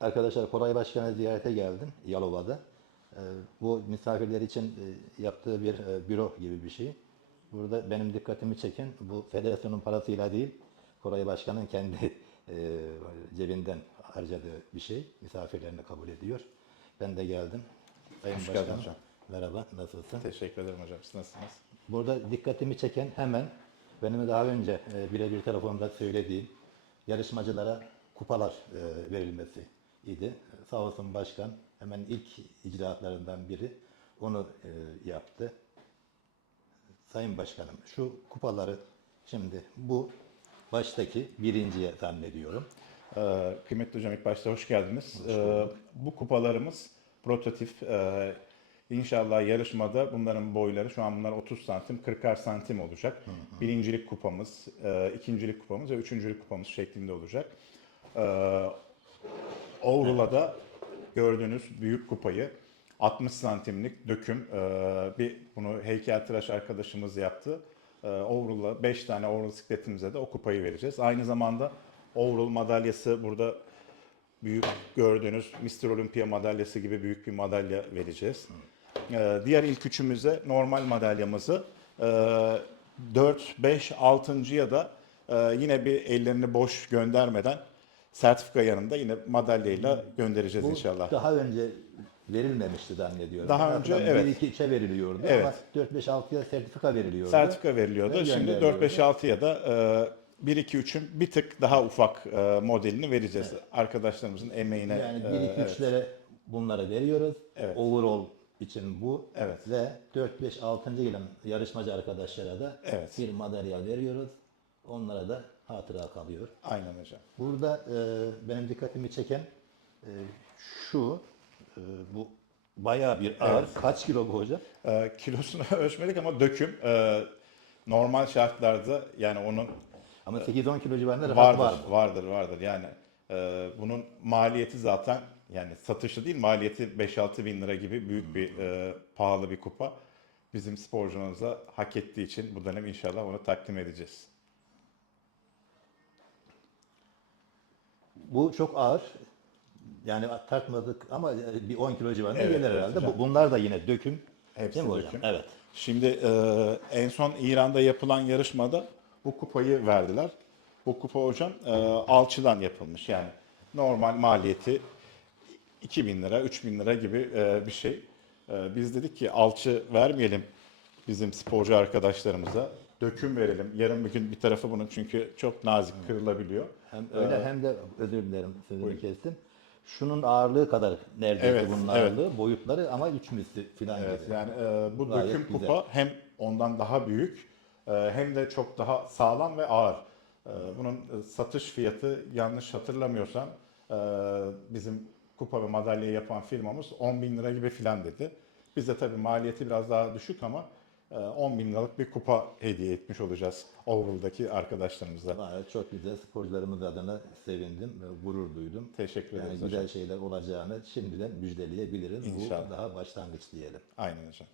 Arkadaşlar Koray Başkan'a ziyarete geldim Yalova'da. Ee, Bu misafirler için e, yaptığı bir e, büro gibi bir şey. Burada benim dikkatimi çeken bu federasyonun parasıyla değil, Koray Başkan'ın kendi e, cebinden harcadığı bir şey. Misafirlerini kabul ediyor. Ben de geldim. Sayın Hoş Başkanım, hocam. merhaba, nasılsın? Teşekkür ederim hocam. Siz nasılsınız? Burada dikkatimi çeken hemen benim daha önce birebir telefonda söylediğim yarışmacılara kupalar verilmesi idi. Sağ olsun başkan hemen ilk icraatlarından biri onu e, yaptı. Sayın Başkanım şu kupaları şimdi bu baştaki birinciye zannediyorum. Ee, kıymetli hocam ilk başta hoş geldiniz. Ee, bu kupalarımız prototip. Ee, inşallah yarışmada bunların boyları şu an bunlar 30 santim, 40'ar santim olacak. Birincilik kupamız, e, ikincilik kupamız ve üçüncülük kupamız şeklinde olacak. Ee, Ovrula'da gördüğünüz büyük kupayı 60 santimlik döküm e, bir bunu heykeltıraş arkadaşımız yaptı. E, Ovrul'a 5 tane Ovrul sikletimize de o kupayı vereceğiz. Aynı zamanda Ovrul madalyası burada büyük gördüğünüz Mr. Olympia madalyası gibi büyük bir madalya vereceğiz. E, diğer ilk üçümüze normal madalyamızı e, 4, 5, 6. ya da e, yine bir ellerini boş göndermeden sertifika yanında yine madalyayla göndereceğiz Bu inşallah. daha önce verilmemişti zannediyorum. Daha önce, hatırlamıyorum, evet. 1 2 3'e veriliyordu Evet. ama 4 5 6'ya sertifika veriliyordu. Sertifika veriliyordu. Ve Şimdi gönderiliyordu. 4, 5, 6'ya da e, 1, 2, 3'ün bir tık daha ufak e, modelini vereceğiz. Arkadaşlarımızın emeğine. Yani e, 1 2 evet. 3'lere bunları veriyoruz. Evet. Overall için bu. Evet. Ve 4 5 6. yılın yarışmacı arkadaşlara da Evet. bir madalya veriyoruz. Onlara da hatıra kalıyor. Aynen hocam. Burada e, benim dikkatimi çeken e, şu e, bu bayağı bir ağır. Kaç kilo bu hocam? E, kilosunu ölçmedik ama döküm e, normal şartlarda yani onun Ama 8-10 kilo civarında rahat vardır, var. vardır, vardır. Yani e, bunun maliyeti zaten yani satışı değil maliyeti 5-6 bin lira gibi büyük bir e, pahalı bir kupa. Bizim sporcumuza hak ettiği için bu dönem inşallah onu takdim edeceğiz. Bu çok ağır. Yani tartmadık ama bir 10 kilo civarında Evet, gelir herhalde. hocam. Bu- Bunlar da yine döküm. Hepsi Değil mi hocam? döküm. Evet. Şimdi e, en son İran'da yapılan yarışmada bu kupayı verdiler. Bu kupa hocam e, alçıdan yapılmış. Yani normal maliyeti 2000 lira, 3000 lira gibi e, bir şey. E, biz dedik ki alçı vermeyelim bizim sporcu arkadaşlarımıza. Döküm verelim. Yarın bir gün bir tarafı bunun çünkü çok nazik kırılabiliyor. Hem öyle hem de özür dilerim sözünü Buyurun. kestim. Şunun ağırlığı kadar neredeyse Evet, bunun evet. ağırlığı. Boyutları ama 3 misli falan Evet, gibi. yani e, bu Gayet döküm güzel. kupa hem ondan daha büyük e, hem de çok daha sağlam ve ağır. E, bunun e, satış fiyatı yanlış hatırlamıyorsam e, bizim kupa ve madalyayı yapan firmamız 10 bin lira gibi filan dedi. Biz de tabii maliyeti biraz daha düşük ama 10 bin liralık bir kupa hediye etmiş olacağız Oval'daki arkadaşlarımıza. Gayet çok güzel. Sporcularımız adına sevindim ve gurur duydum. Teşekkür Yani ederiz güzel hocam. şeyler olacağını şimdiden müjdeleyebiliriz. İnşallah. Bu daha başlangıç diyelim. Aynen hocam.